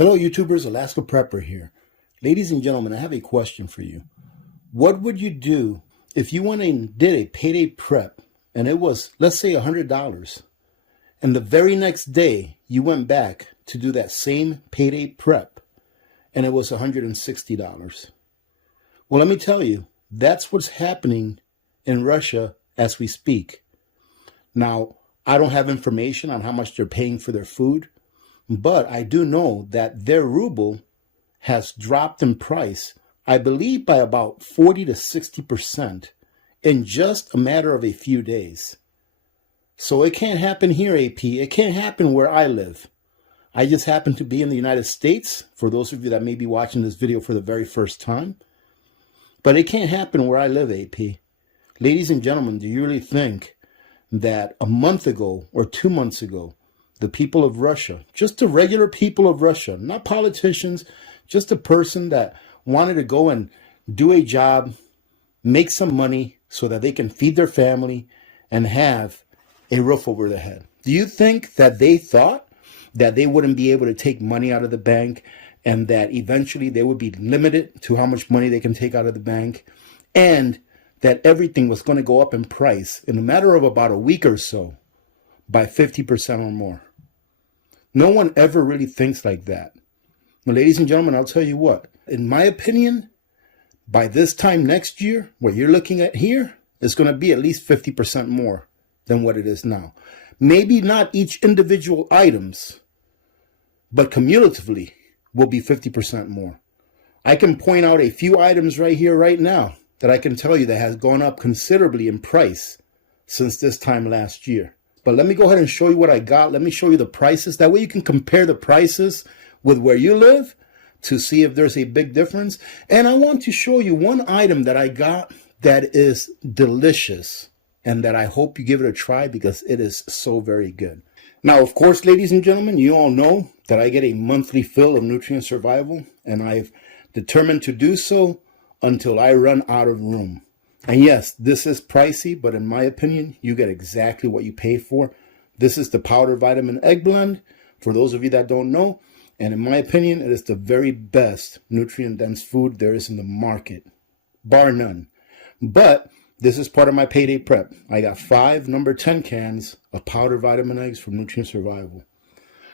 Hello YouTubers, Alaska Prepper here. Ladies and gentlemen, I have a question for you. What would you do if you went and did a payday prep and it was, let's say, $100, and the very next day you went back to do that same payday prep and it was $160? Well, let me tell you, that's what's happening in Russia as we speak. Now, I don't have information on how much they're paying for their food, but I do know that their ruble has dropped in price, I believe by about 40 to 60% in just a matter of a few days. So it can't happen here, AP. It can't happen where I live. I just happen to be in the United States, for those of you that may be watching this video for the very first time. But it can't happen where I live, AP. Ladies and gentlemen, do you really think that a month ago or 2 months ago, the people of Russia, just the regular people of Russia, not politicians, just a person that wanted to go and do a job, make some money so that they can feed their family and have a roof over their head. Do you think that they thought that they wouldn't be able to take money out of the bank and that eventually they would be limited to how much money they can take out of the bank, and that everything was going to go up in price in a matter of about a week or so by 50% or more? No one ever really thinks like that. Now, ladies and gentlemen, I'll tell you what, in my opinion, by this time next year, what you're looking at here is going to be at least 50% more than what it is now. Maybe not each individual items, but cumulatively will be 50% more. I can point out a few items right here, right now, that I can tell you that has gone up considerably in price since this time last year. But let me go ahead and show you what I got. Let me show you the prices. That way you can compare the prices with where you live to see if there's a big difference. And I want to show you one item that I got that is delicious and that I hope you give it a try because it is so very good. Now, of course, ladies and gentlemen, you all know that I get a monthly fill of Nutrient Survival, and I've determined to do so until I run out of room. And yes, this is pricey, but in my opinion, you get exactly what you pay for. This is the powder vitamin egg blend, for those of you that don't know. And in my opinion, it is the very best nutrient-dense food there is in the market, bar none. But this is part of my payday prep. I got 5 number 10 cans of powder vitamin eggs from Nutrient Survival.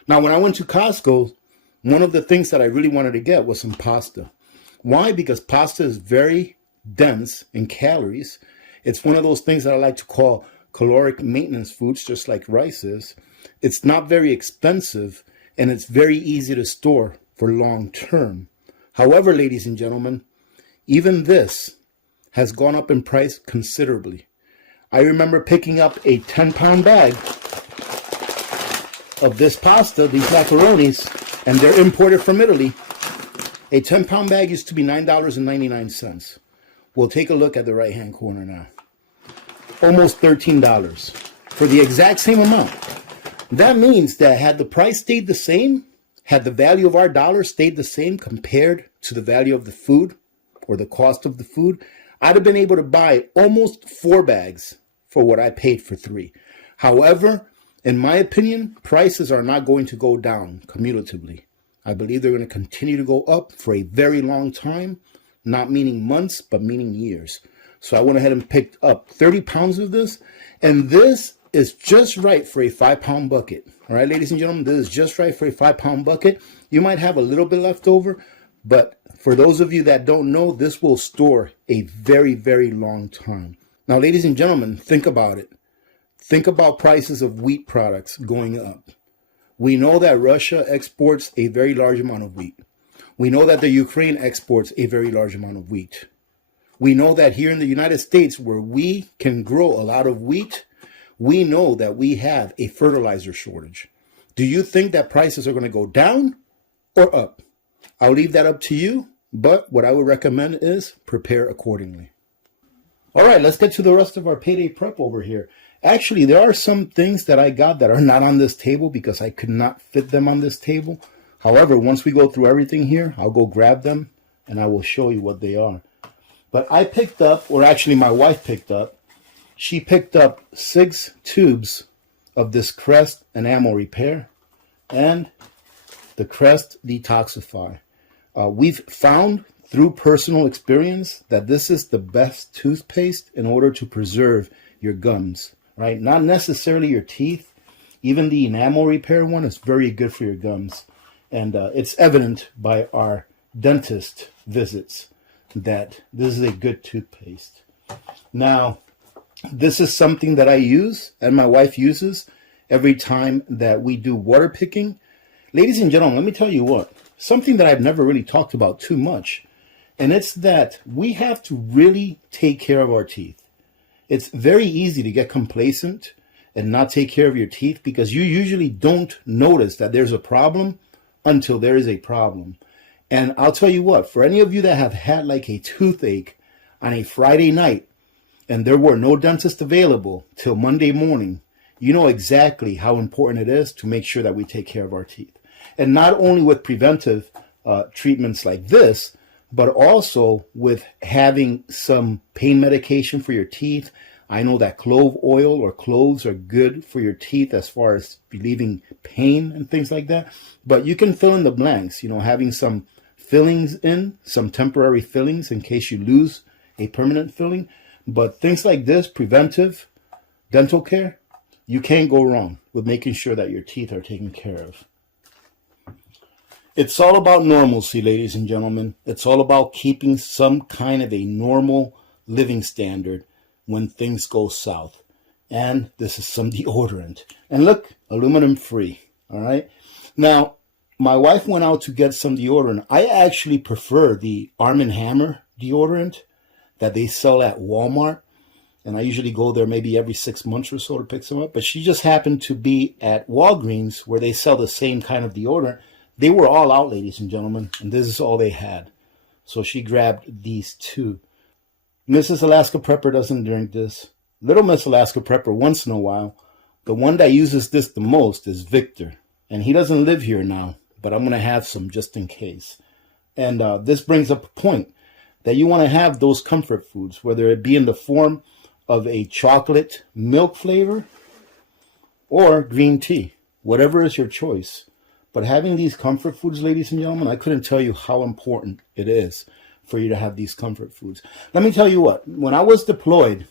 Now, when I went to Costco, one of the things that I really wanted to get was some pasta. Why? Because pasta is very dense in calories. It's one of those things that I like to call caloric maintenance foods, just like rice is. It's not very expensive, and it's very easy to store for long term. However, ladies and gentlemen, even this has gone up in price considerably. I remember picking up a 10-pound bag of this pasta, these macaronis, and they're imported from Italy. A 10-pound bag used to be $9.99. We'll take a look at the right-hand corner now. Almost $13 for the exact same amount. That means that had the price stayed the same, had the value of our dollar stayed the same compared to the value of the food or the cost of the food, I'd have been able to buy almost 4 bags for what I paid for 3. However, in my opinion, prices are not going to go down cumulatively. I believe they're going to continue to go up for a very long time. Not meaning months, but meaning years. So I went ahead and picked up 30 pounds of this. And this is just right for a 5-pound bucket. All right, ladies and gentlemen, this is just right for a 5-pound bucket. You might have a little bit left over, but for those of you that don't know, this will store a very, very long time. Now, ladies and gentlemen, think about it. Think about prices of wheat products going up. We know that Russia exports a very large amount of wheat. We know that the Ukraine exports a very large amount of wheat. We know that here in the United States, where we can grow a lot of wheat, we know that we have a fertilizer shortage. Do you think that prices are going to go down or up? I'll leave that up to you, but what I would recommend is prepare accordingly. All right, let's get to the rest of our payday prep over here. Actually, there are some things that I got that are not on this table because I could not fit them on this table. However, once we go through everything here, I'll go grab them and I will show you what they are. But I picked up, or actually my wife picked up, she picked up 6 tubes of this Crest and Ammo Repair and the Crest Detoxify. We've found through personal experience that this is the best toothpaste in order to preserve your gums, right? Not necessarily your teeth. Even the enamel repair one is very good for your gums. And it's evident by our dentist visits that this is a good toothpaste. Now, this is something that I use and my wife uses every time that we do water picking. Ladies and gentlemen, let me tell you what, something that I've never really talked about too much, and it's that we have to really take care of our teeth. It's very easy to get complacent and not take care of your teeth because you usually don't notice that there's a problem until there is a problem. And I'll tell you what, for any of you that have had like a toothache on a Friday night and there were no dentists available till Monday morning, you know exactly how important it is to make sure that we take care of our teeth. And not only with preventive treatments like this, but also with having some pain medication for your teeth. I know that clove oil or cloves are good for your teeth as far as relieving pain and things like that. But you can fill in the blanks, you know, having some fillings in, some temporary fillings in case you lose a permanent filling. But things like this, preventive dental care, you can't go wrong with making sure that your teeth are taken care of. It's all about normalcy, ladies and gentlemen. It's all about keeping some kind of a normal living standard when things go south. And this is some deodorant. And look, aluminum free. All right. Now, my wife went out to get some deodorant. I actually prefer the Arm & Hammer deodorant that they sell at Walmart. And I usually go there maybe every 6 months or so to pick some up. But she just happened to be at Walgreens where they sell the same kind of deodorant. They were all out, ladies and gentlemen, and this is all they had. So she grabbed these two. Mrs. Alaska Prepper doesn't drink this. Little Miss Alaska Prepper once in a while. The one that uses this the most is Victor. And he doesn't live here now, but I'm going to have some just in case. And this brings up a point that you want to have those comfort foods, whether it be in the form of a chocolate milk flavor or green tea, whatever is your choice. But having these comfort foods, ladies and gentlemen, I couldn't tell you how important it is for you to have these comfort foods. Let me tell you what, when I was deployed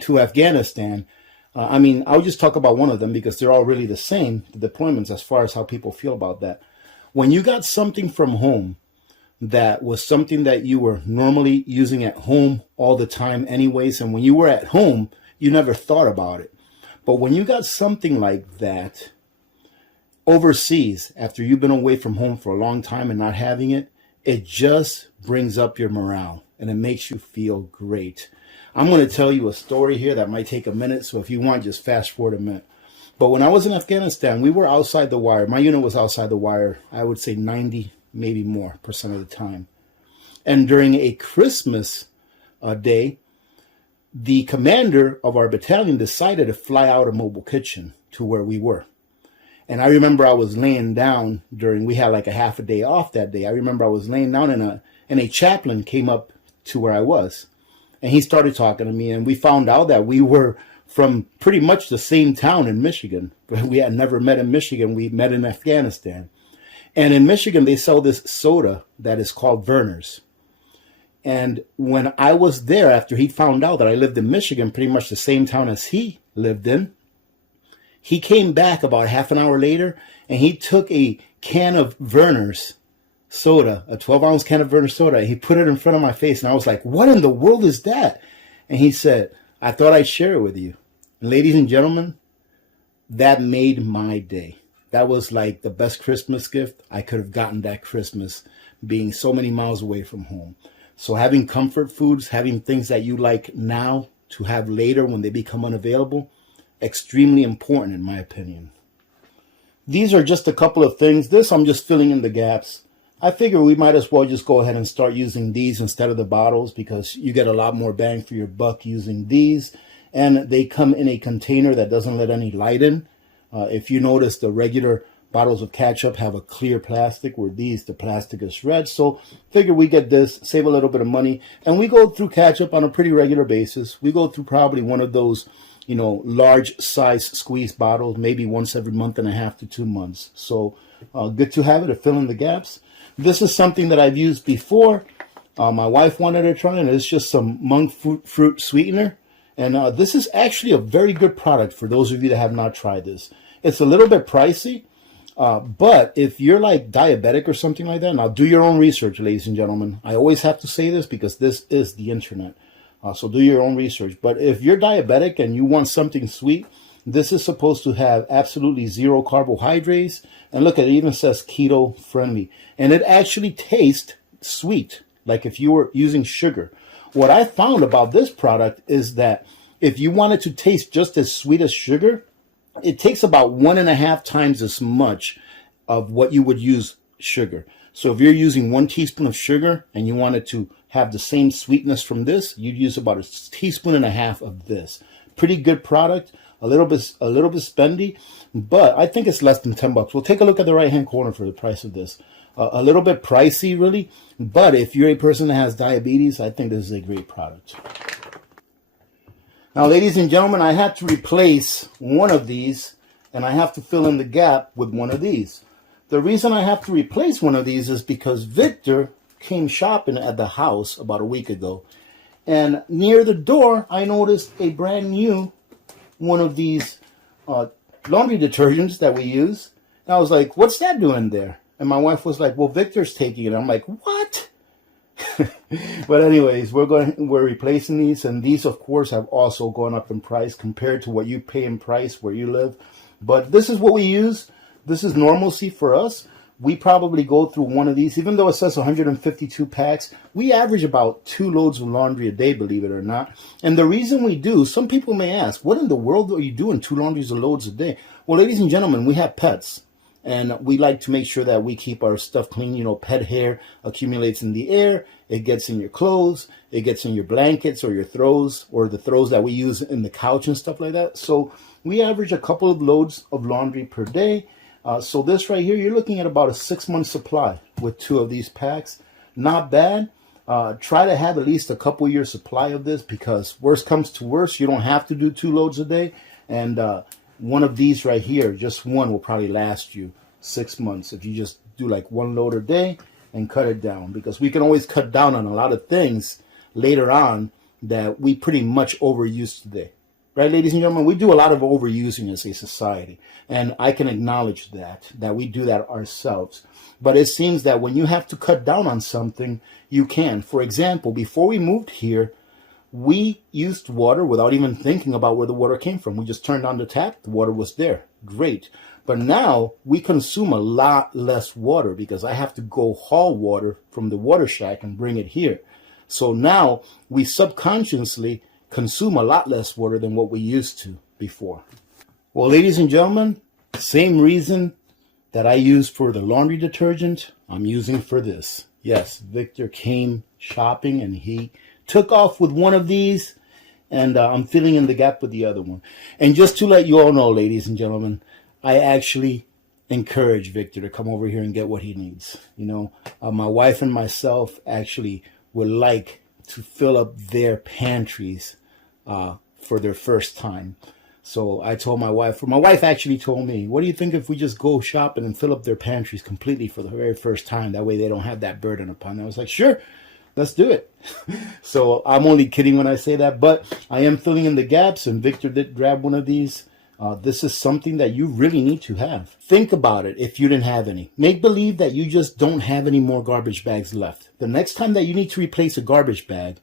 to Afghanistan, I'll just talk about one of them because they're all really the same, the deployments, as far as how people feel about that. When you got something from home that was something that you were normally using at home all the time anyways, and when you were at home, you never thought about it. But when you got something like that overseas, after you've been away from home for a long time and not having it, it just brings up your morale and it makes you feel great. I'm going to tell you a story here that might take a minute, so if you want, just fast forward a minute. But when I was in Afghanistan, we were outside the wire. My unit was outside the wire, I would say 90, maybe more % of the time. And during a Christmas day, the commander of our battalion decided to fly out a mobile kitchen to where we were. And I remember I was laying down we had like a half a day off that day. I remember I was laying down and a chaplain came up to where I was. And he started talking to me, and we found out that we were from pretty much the same town in Michigan. But we had never met in Michigan. We met in Afghanistan. And in Michigan, they sell this soda that is called Verner's. And when I was there, after he found out that I lived in Michigan, pretty much the same town as he lived in, he came back about half an hour later, and he took a can of Verner's soda, a 12-ounce can of Verner's soda, and he put it in front of my face, and I was like, what in the world is that? And he said, I thought I'd share it with you. And ladies and gentlemen, that made my day. That was like the best Christmas gift I could have gotten that Christmas, being so many miles away from home. So having comfort foods, having things that you like now to have later when they become unavailable, extremely important in my opinion. These are just a couple of things. This I'm just filling in the gaps. I figure we might as well just go ahead and start using these instead of the bottles because you get a lot more bang for your buck using these. And they come in a container that doesn't let any light in. If you notice, the regular bottles of ketchup have a clear plastic, where these, the plastic is red. So figure we get this, save a little bit of money. And we go through ketchup on a pretty regular basis. We go through probably one of those large size squeeze bottles, maybe once every month and a half to 2 months. So good to have it to fill in the gaps. This is something that I've used before. My wife wanted to try, and it's just some monk fruit sweetener. And this is actually a very good product for those of you that have not tried this. It's a little bit pricey, but if you're like diabetic or something like that, now do your own research, ladies and gentlemen. I always have to say this because this is the internet. So do your own research. But if you're diabetic and you want something sweet, this is supposed to have absolutely zero carbohydrates. And look, it even says keto friendly. And it actually tastes sweet, like if you were using sugar. What I found about this product is that if you want it to taste just as sweet as sugar, it takes about 1.5 times as much of what you would use sugar. So if you're using 1 teaspoon of sugar and you want it to have the same sweetness from this, you'd use about 1.5 teaspoons of this. Pretty good product, a little bit spendy, but I think it's less than $10. We'll take a look at the right-hand corner for the price of this. A little bit pricey, really, but if you're a person that has diabetes, I think this is a great product. Now, ladies and gentlemen, I had to replace one of these, and I have to fill in the gap with one of these. The reason I have to replace one of these is because Victor came shopping at the house about a week ago, and near the door, I noticed a brand new one of these laundry detergents that we use. And I was like, what's that doing there? And my wife was like, well, Victor's taking it. I'm like, what? But anyways, we're replacing these, and these, of course, have also gone up in price compared to what you pay in price where you live. But this is what we use. This is normalcy for us. We probably go through one of these, even though it says 152 packs. We average about 2 loads of laundry a day, believe it or not. And the reason we do, some people may ask, what in the world are you doing 2 laundries of loads a day? Well, ladies and gentlemen, we have pets. And we like to make sure that we keep our stuff clean. Pet hair accumulates in the air. It gets in your clothes. It gets in your blankets or your throws or the throws that we use in the couch and stuff like that. So we average a couple of loads of laundry per day. So this right here, you're looking at about a 6-month supply with 2 of these packs. Not bad. Try to have at least a couple years supply of this, because worst comes to worst, you don't have to do 2 loads a day. And one of these right here, just one, will probably last you 6 months if you just do like 1 load a day and cut it down, because we can always cut down on a lot of things later on that we pretty much overuse today. Right, ladies and gentlemen, we do a lot of overusing as a society, and I can acknowledge that we do that ourselves. But it seems that when you have to cut down on something, you can. For example, before we moved here, we used water without even thinking about where the water came from. We just turned on the tap, the water was there. Great. But now we consume a lot less water because I have to go haul water from the water shack and bring it here. So now we subconsciously consume a lot less water than what we used to before. Well, ladies and gentlemen, same reason that I use for the laundry detergent, I'm using for this. Yes, Victor came shopping and he took off with one of these, and I'm filling in the gap with the other one. And just to let you all know, ladies and gentlemen, I actually encourage Victor to come over here and get what he needs. My wife and myself actually would like to fill up their pantries for their first time. So I told my wife actually told me, what do you think if we just go shopping and fill up their pantries completely for the very first time? That way they don't have that burden upon them. I was like, sure, let's do it. So I'm only kidding when I say that, but I am filling in the gaps, and Victor did grab one of these. This is something that you really need to have. Think about it if you didn't have any. Make believe that you just don't have any more garbage bags left. The next time that you need to replace a garbage bag,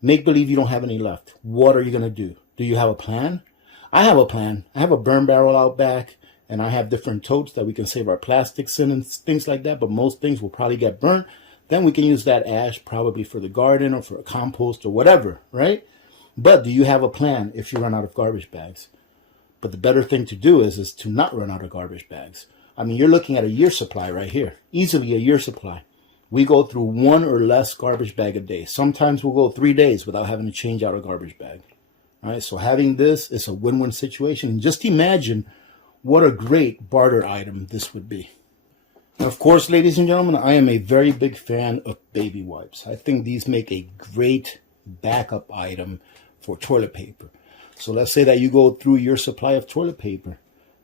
make believe you don't have any left. What are you going to do? Do you have a plan? I have a plan. I have a burn barrel out back, and I have different totes that we can save our plastics in and things like that, but most things will probably get burnt. Then we can use that ash probably for the garden or for a compost or whatever, right? But do you have a plan if you run out of garbage bags? But the better thing to do is to not run out of garbage bags. I mean, you're looking at a year supply right here. Easily a year supply. We go through 1 or less garbage bag a day. Sometimes we'll go 3 days without having to change out a garbage bag. All right, so having this is a win-win situation. And just imagine what a great barter item this would be. Of course, ladies and gentlemen, I am a very big fan of baby wipes. I think these make a great backup item for toilet paper. So let's say that you go through your supply of toilet paper.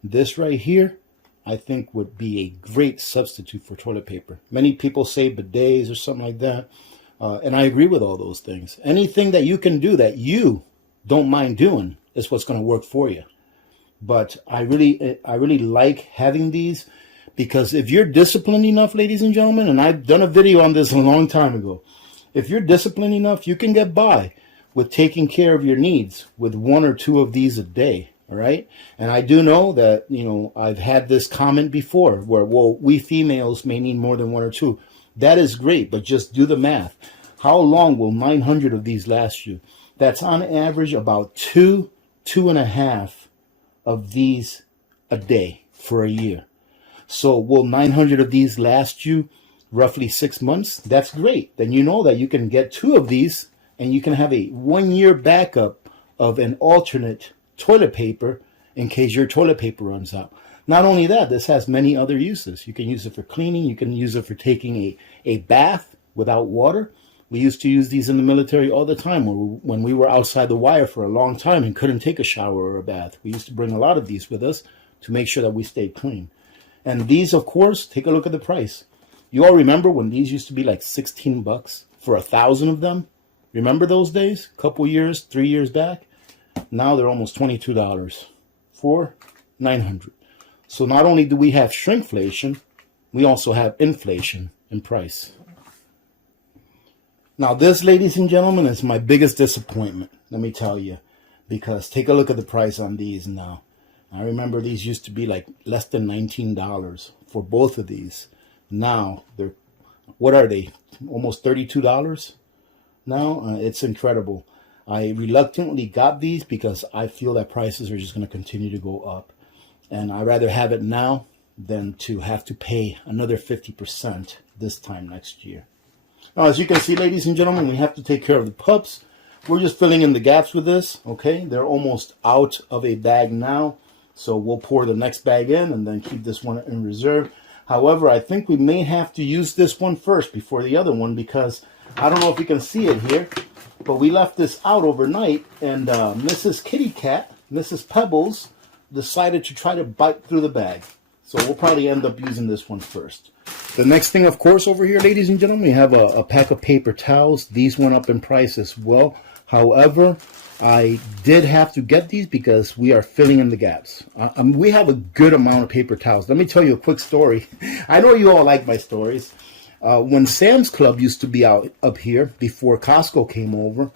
This right here, I think would be a great substitute for toilet paper. Many people say bidets or something like that. And I agree with all those things. Anything that you can do that you don't mind doing is what's going to work for you. But I really like having these, because if you're disciplined enough, ladies and gentlemen, and I've done a video on this a long time ago, if you're disciplined enough, you can get by with taking care of your needs with 1 or 2 of these a day. All right. And I do know that, I've had this comment before where, well, we females may need more than 1 or 2. That is great, but just do the math. How long will 900 of these last you? That's on average about 2.5 of these a day for a year. So will 900 of these last you roughly 6 months? That's great. Then you know that you can get 2 of these and you can have a 1-year backup of an alternate toilet paper in case your toilet paper runs out. Not only that, this has many other uses. You can use it for cleaning. You can use it for taking a bath without water. We used to use these in the military all the time when we were outside the wire for a long time and couldn't take a shower or a bath. We used to bring a lot of these with us to make sure that we stayed clean. And these, of course, take a look at the price. You all remember when these used to be like 16 bucks for 1,000 of them? Remember those days? A couple years, 3 years back? Now they're almost $22 for 900. So not only do we have shrinkflation, we also have inflation in price. Now this, ladies and gentlemen, is my biggest disappointment, let me tell you, because take a look at the price on these now. I remember these used to be like less than $19 for both of these. Now they're, what are they? Almost $32 now. It's incredible. I reluctantly got these because I feel that prices are just going to continue to go up. And I'd rather have it now than to have to pay another 50% this time next year. Now, as you can see, ladies and gentlemen, we have to take care of the pups. We're just filling in the gaps with this, okay? They're almost out of a bag now. So we'll pour the next bag in and then keep this one in reserve. However, I think we may have to use this one first before the other one, because I don't know if you can see it here, but we left this out overnight, and Mrs. Kitty Cat, Mrs. Pebbles, decided to try to bite through the bag. So we'll probably end up using this one first. The next thing, of course, over here, ladies and gentlemen, we have a pack of paper towels. These went up in price as well. However, I did have to get these because we are filling in the gaps. We have a good amount of paper towels. Let me tell you a quick story. I know you all like my stories. When Sam's Club used to be out up here before Costco came over,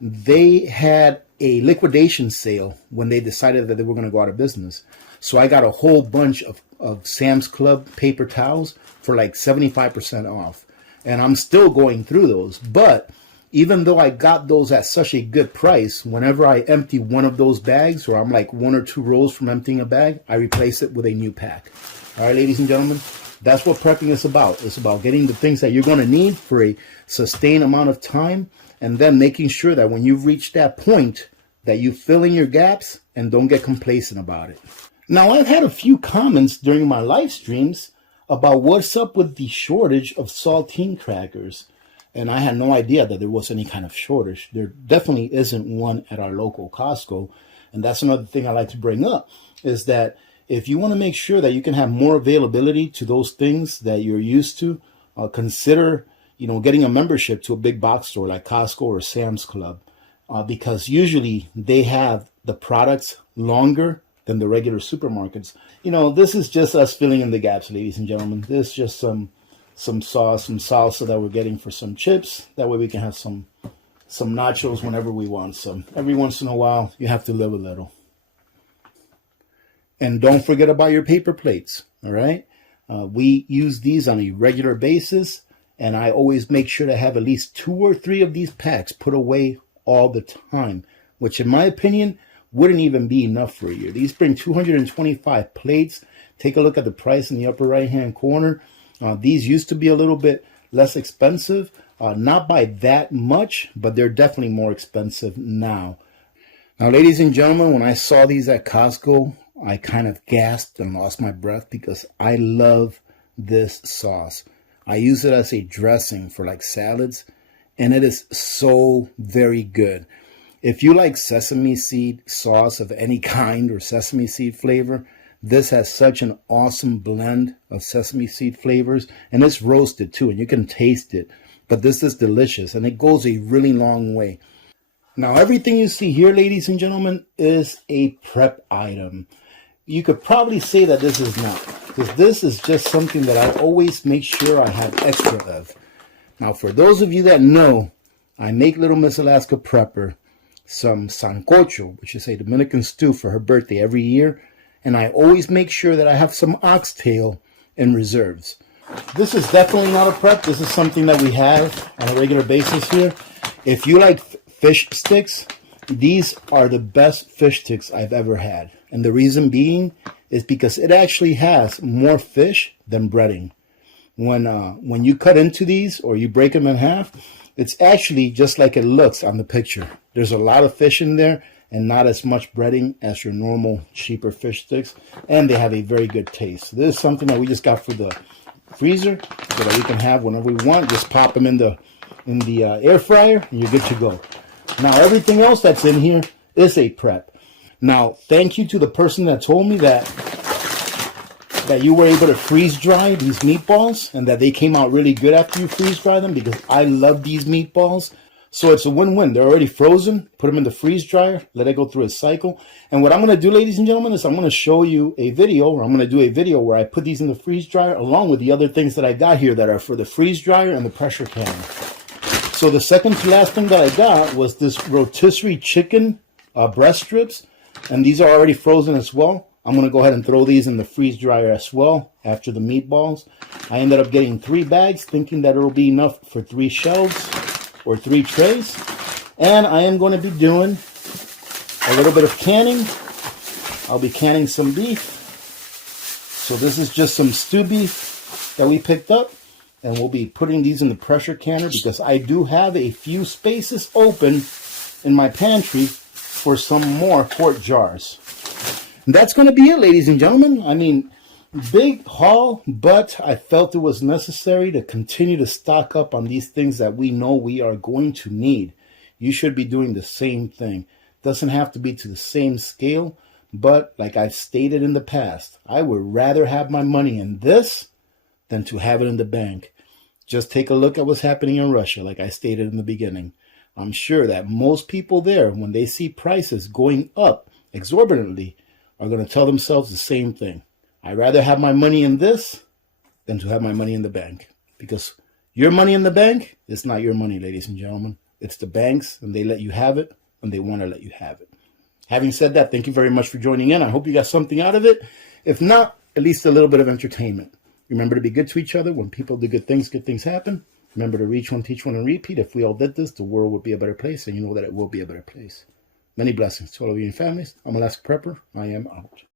they had a liquidation sale when they decided that they were going to go out of business. So I got a whole bunch of Sam's Club paper towels for like 75% off. And I'm still going through those. But even though I got those at such a good price, whenever I empty one of those bags, or I'm like 1 or 2 rolls from emptying a bag, I replace it with a new pack. All right, ladies and gentlemen, that's what prepping is about. It's about getting the things that you're going to need for a sustained amount of time, and then making sure that when you've reached that point, that you fill in your gaps and don't get complacent about it. Now, I've had a few comments during my live streams about what's up with the shortage of saltine crackers. And I had no idea that there was any kind of shortage. There definitely isn't one at our local Costco. And that's another thing I like to bring up, is that if you want to make sure that you can have more availability to those things that you're used to, consider, getting a membership to a big box store like Costco or Sam's Club, because usually they have the products longer than the regular supermarkets. This is just us filling in the gaps, ladies and gentlemen. This is just some sauce, some salsa that we're getting for some chips. That way we can have some nachos whenever we want some. Every once in a while, you have to live a little. And don't forget about your paper plates, all right? We use these on a regular basis, and I always make sure to have at least 2 or 3 of these packs put away all the time, which in my opinion wouldn't even be enough for a year. These bring 225 plates. Take a look at the price in the upper right-hand corner. These used to be a little bit less expensive, not by that much, but they're definitely more expensive now. Now, ladies and gentlemen, when I saw these at Costco, I kind of gasped and lost my breath because I love this sauce. I use it as a dressing for like salads, and it is so very good. If you like sesame seed sauce of any kind or sesame seed flavor, this has such an awesome blend of sesame seed flavors, and it's roasted too, and you can taste it. But this is delicious, and it goes a really long way. Now, everything you see here, ladies and gentlemen, is a prep item. You could probably say that this is not, because this is just something that I always make sure I have extra of. Now, for those of you that know, I make little Miss Alaska Prepper some sancocho, which is a Dominican stew, for her birthday every year. And I always make sure that I have some oxtail in reserves. This is definitely not a prep. This is something that we have on a regular basis here. If you like fish sticks, these are the best fish sticks I've ever had. And the reason being is because it actually has more fish than breading. When you cut into these or you break them in half, it's actually just like it looks on the picture. There's a lot of fish in there and not as much breading as your normal cheaper fish sticks. And they have a very good taste. So this is something that we just got for the freezer so that we can have whenever we want. Just pop them in the air fryer and you're good to go. Now, everything else that's in here is a prep. Now, thank you to the person that told me that you were able to freeze dry these meatballs and that they came out really good after you freeze dry them, because I love these meatballs. So it's a win-win. They're already frozen. Put them in the freeze dryer. Let it go through a cycle. And what I'm going to do, ladies and gentlemen, is I'm going to show you a video, or I'm going to do a video where I put these in the freeze dryer along with the other things that I got here that are for the freeze dryer and the pressure canner. So the second to last thing that I got was this rotisserie chicken breast strips. And these are already frozen as well. I'm going to go ahead and throw these in the freeze dryer as well after the meatballs. I ended up getting 3 bags, thinking that it will be enough for 3 shelves or 3 trays. And I am going to be doing a little bit of canning. I'll be canning some beef. So this is just some stew beef that we picked up. And we'll be putting these in the pressure canner because I do have a few spaces open in my pantry for some more quart jars. And that's going to be it, ladies and gentlemen. I mean, big haul, but I felt it was necessary to continue to stock up on these things that we know we are going to need. You should be doing the same thing. Doesn't have to be to the same scale, but like I've stated in the past, I would rather have my money in this than to have it in the bank. Just take a look at what's happening in Russia, like I stated in the beginning. I'm sure that most people there, when they see prices going up exorbitantly, are going to tell themselves the same thing. I'd rather have my money in this than to have my money in the bank. Because your money in the bank is not your money, ladies and gentlemen. It's the banks, and they let you have it when they want to let you have it. Having said that, thank you very much for joining in. I hope you got something out of it. If not, at least a little bit of entertainment. Remember to be good to each other. When people do good things happen. Remember to reach one, teach one, and repeat. If we all did this, the world would be a better place, and you know that it will be a better place. Many blessings to all of you and families. I'm Alaska Prepper. I am out.